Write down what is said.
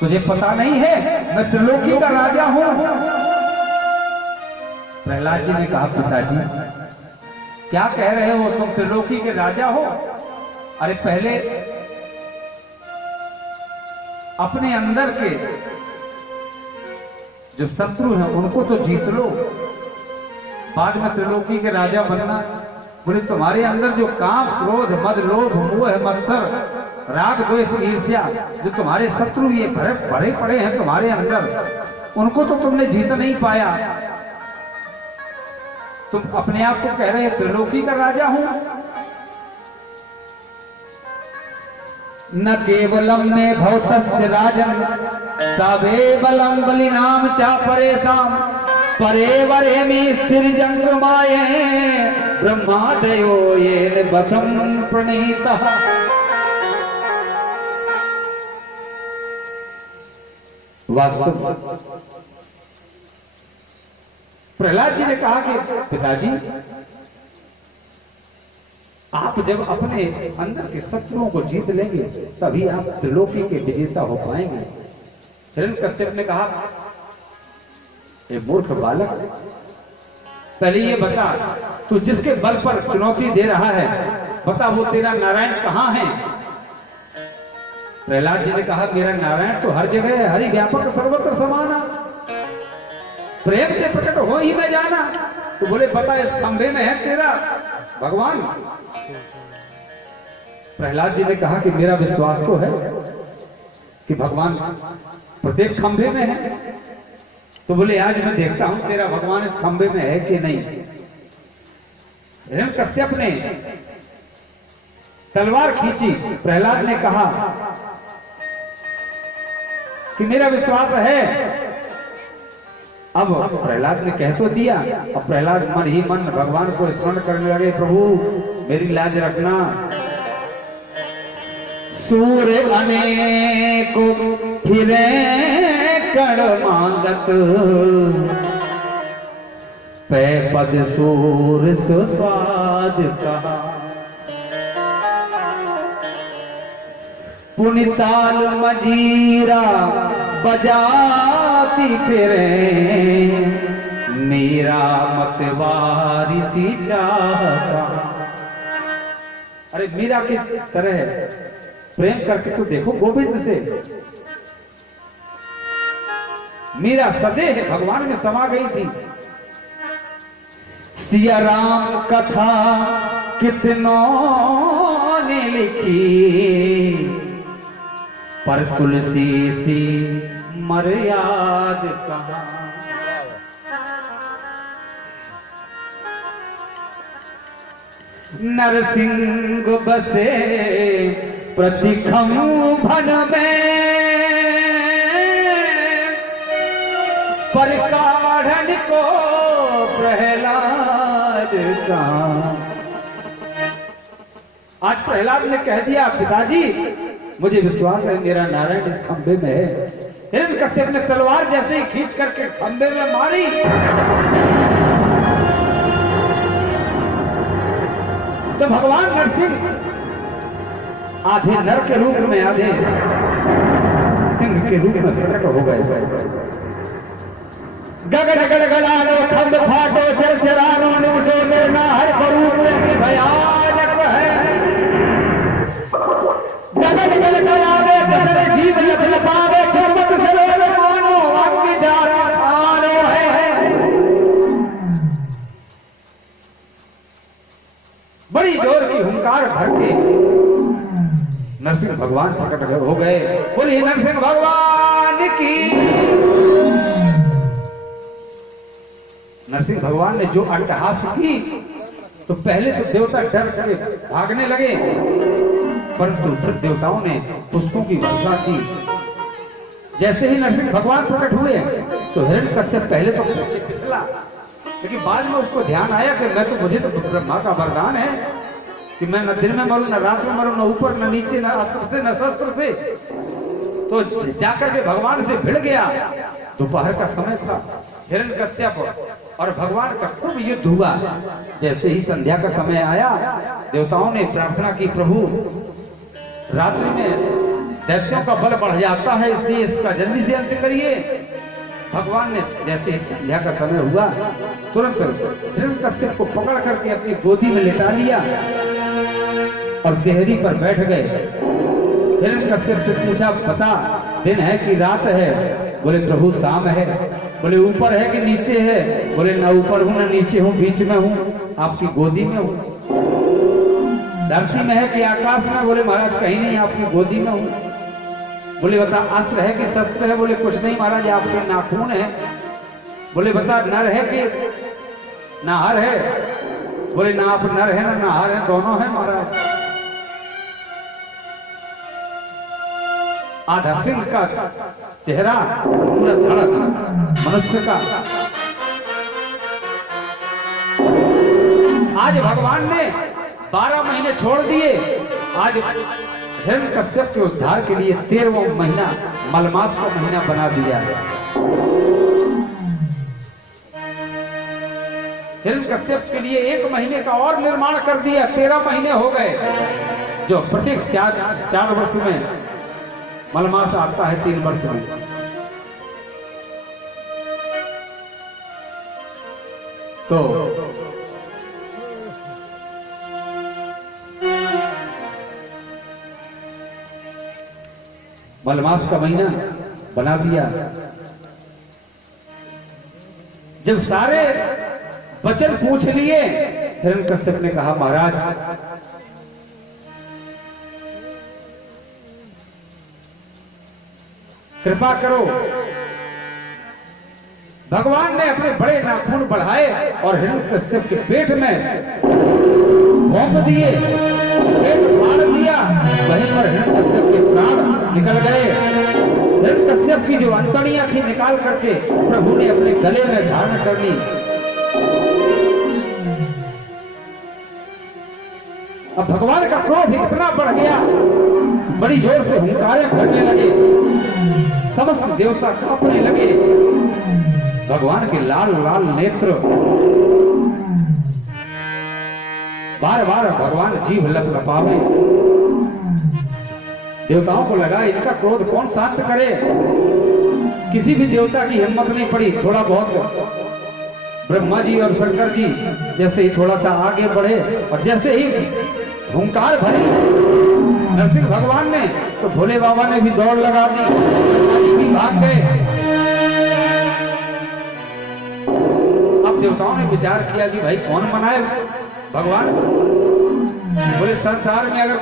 तुझे पता नहीं है मैं त्रिलोकी का राजा हूं। प्रहलाद जी ने कहा पिताजी क्या कह रहे हो, तुम त्रिलोकी के राजा हो? अरे पहले अपने अंदर के जो शत्रु हैं उनको तो जीत लो, बाद में त्रिलोकी के राजा बनना। बोले तुम्हारे अंदर जो काम क्रोध मद लोभ मोह मत्सर राग द्वेष ईर्ष्या जो तुम्हारे शत्रु ये भरे पड़े हैं तुम्हारे अंदर, उनको तो तुमने जीत नहीं पाया। तुम अपने आप को कह रहे त्रिलोकी का राजा हूं। न केवलम में भौतश्च राजन सावे बलम बलिनाम चा परेशान परे वरे में स्थिर जंगमाये ब्रह्मादयो ये बसम प्रणीता। वास्तव प्रहलाद जी ने कहा कि पिताजी आप जब अपने अंदर के शत्रुओं को जीत लेंगे तभी आप त्रिलोकी के विजेता हो पाएंगे। हिरण्यकश्यप ने कहा ये मूर्ख बालक, पहले ये बता तू जिसके बल पर चुनौती दे रहा है बता वो तेरा नारायण कहां है? प्रहलाद जी ने कहा मेरा नारायण तो हर जगह है, हरि व्यापक सर्वत्र समाना, प्रेम के प्रकट हो ही में जाना। तो बोले बता इस खंभे में है तेरा भगवान? प्रहलाद जी ने कहा कि मेरा विश्वास तो है कि भगवान प्रत्येक खंभे में है। तो बोले आज मैं देखता हूं तेरा भगवान इस खंभे में है कि नहीं। हिरण्यकश्यप ने तलवार खींची, प्रहलाद ने कहा कि मेरा विश्वास है। अब प्रहलाद ने कह तो दिया, अब प्रहलाद मन ही मन भगवान को स्मरण करने लगे, प्रभु मेरी लाज रखना। सूर्य अनेको फिरे कड़ मांगत पै पद सूर सुस्वाद कहा पुनिताल मजीरा बजाती फिरे मेरा मतवारी सी चाहता। अरे मीरा की तरह प्रेम करके तो देखो गोविंद से। मीरा सदैव भगवान में समा गई थी। सिया राम कथा कितनों ने लिखी पर तुलसी सी मर्याद कहां। नरसिंह बसे प्रतिखम भन में पर काढ़न को प्रहलाद का। आज प्रहलाद ने कह दिया पिताजी मुझे विश्वास है मेरा नारायण इस खंभे में है। हिरण्यकश्यप ने तलवार जैसे ही खींच करके खंभे में मारी, तो भगवान नरसिंह आधे नर के रूप में आधे सिंह के रूप में प्रकट हो गए। गगन गड़गड़ानो खंड फाटो चरचरानो निवसो निर्ना हर स्वरूप भयानक है। गगन गड़गड़ावे कसर जीव लपलपावे चमक सरोवर मानो अंग जानो आनो है। बड़ी जोर की हुंकार भर के नरसिंह भगवान प्रकट हो गए। बोलिए नरसिंह भगवान की। नरसिंह भगवान ने जो अट्टहास की तो पहले तो देवता डर के भागने लगे, परंतु फिर देवताओं ने पुष्पों की वर्षा की। जैसे ही नरसिंह भगवान प्रकट हुए तो हिरण्यकश्यप पहले तो पीछे पिछला, लेकिन बाद में उसको ध्यान आया कि मैं तो मुझे तो ब्रह्मा का वरदान है कि मैं न दिन में मरूं न रात में मरूं, न ऊपर न नीचे, न अस्त्र से न शस्त्र से। तो जाकर के भगवान से भिड़ गया। दोपहर का समय था। हिरण्यकश्यप और भगवान का खूब युद्ध हुआ। जैसे ही संध्या का समय आया देवताओं ने प्रार्थना की प्रभु रात्रि में दैत्यों का बल बढ़ जाता है, इसलिए इसका जल्दी से अंत करिए। भगवान ने जैसे ही संध्या का समय हुआ तुरंत हिरण्यकश्यप को पकड़ करके अपनी गोदी में लिटा लिया और देहरी पर बैठ गए। हिरण्यकश्यप से पूछा, बता दिन है कि रात है? बोले प्रभु शाम है। बोले ऊपर है कि नीचे है? बोले ना ऊपर हूं ना नीचे हूं, बीच में हूं, आपकी गोदी में हूं। धरती में है कि आकाश में? बोले महाराज कहीं नहीं, आपकी गोदी में हूं। बोले बता अस्त्र है कि शस्त्र है? बोले कुछ नहीं महाराज, आपके नाखून है। बोले बता नर है कि नाहर है? बोले ना आप नर है ना नाहर है, दोनों है महाराज। आधा सिंह का चेहरा, पूरा धड़ मनुष्य का। आज भगवान ने 12 महीने छोड़ दिए। आज हिरण्यकश्यप के उद्धार के लिए 13वां महीना मलमास का महीना बना दिया। हिरण्यकश्यप के लिए 1 महीने का और निर्माण कर दिया, 13 महीने हो गए। जो प्रत्येक 4 वर्ष में मलमास आता है, 3 वर्ष में। तो मलमास का महीना बना दिया। जब सारे वचन पूछ लिए, हिरण्यकश्यप ने कहा महाराज कृपा करो। भगवान ने अपने बड़े नाखून बढ़ाए और हिरण्यकश्यप के पेट में भोंक दिए, पेट फाड़ दिया। वहीं पर हिरण्यकश्यप के प्राण निकल गए। हिरण्यकश्यप की जो अंतड़ियां थी निकाल करके प्रभु ने अपने गले में धारण कर ली। अब भगवान का क्रोध इतना बढ़ गया, बड़ी जोर से हुंकारें भरने लगे, समस्त देवता कांपने लगे। भगवान के लाल लाल नेत्र, बार बार भगवान जीभ लपलपावे। देवताओं को लगा इनका क्रोध कौन शांत करे। किसी भी देवता की हिम्मत नहीं पड़ी। थोड़ा बहुत ब्रह्मा जी और शंकर जी जैसे ही थोड़ा सा आगे बढ़े और जैसे ही हुंकार भरी नरसिंह भगवान ने, तो भोले बाबा ने भी दौड़ लगा दी, भी भाग गए। अब देवताओं ने विचार किया कि भाई कौन मनाए भगवान। बोले संसार में अगर